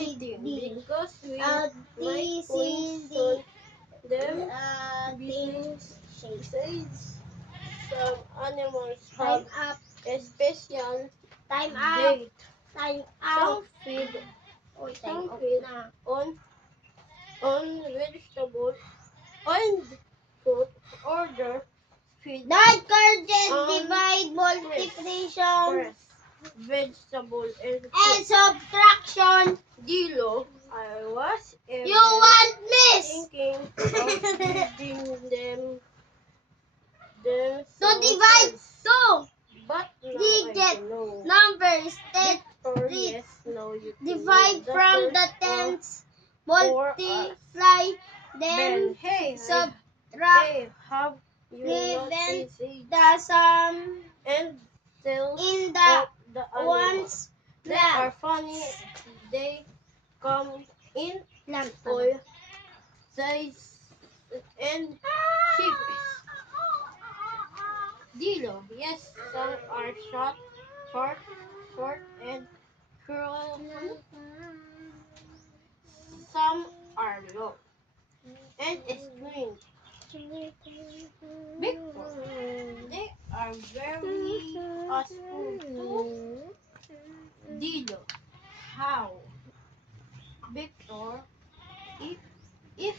anything because we might This is question them things besides some animals Time have up. a special Time up. date. Time Some out. feed Oy, some time out feed na. on vegetables and fruit. Other feed Dot courses on divide multiplication fresh vegetable and and fruit. subtraction. Dilo, I was You want miss thinking of feeding them to divide two but now digit I know. number instead. Victor, Read. yes, no, you Divide can from know the or tens. for Multiply Ben, then hey, subtract. hey, have you Prevent noticed it? the sum And tails in the of the animals. ones They are plant. funny. They come in Plant. all size and shapes. Dilo, yes, some are short, and curly. Some are long and squint. Victor, they are very useful to Dilo. How? Victor, if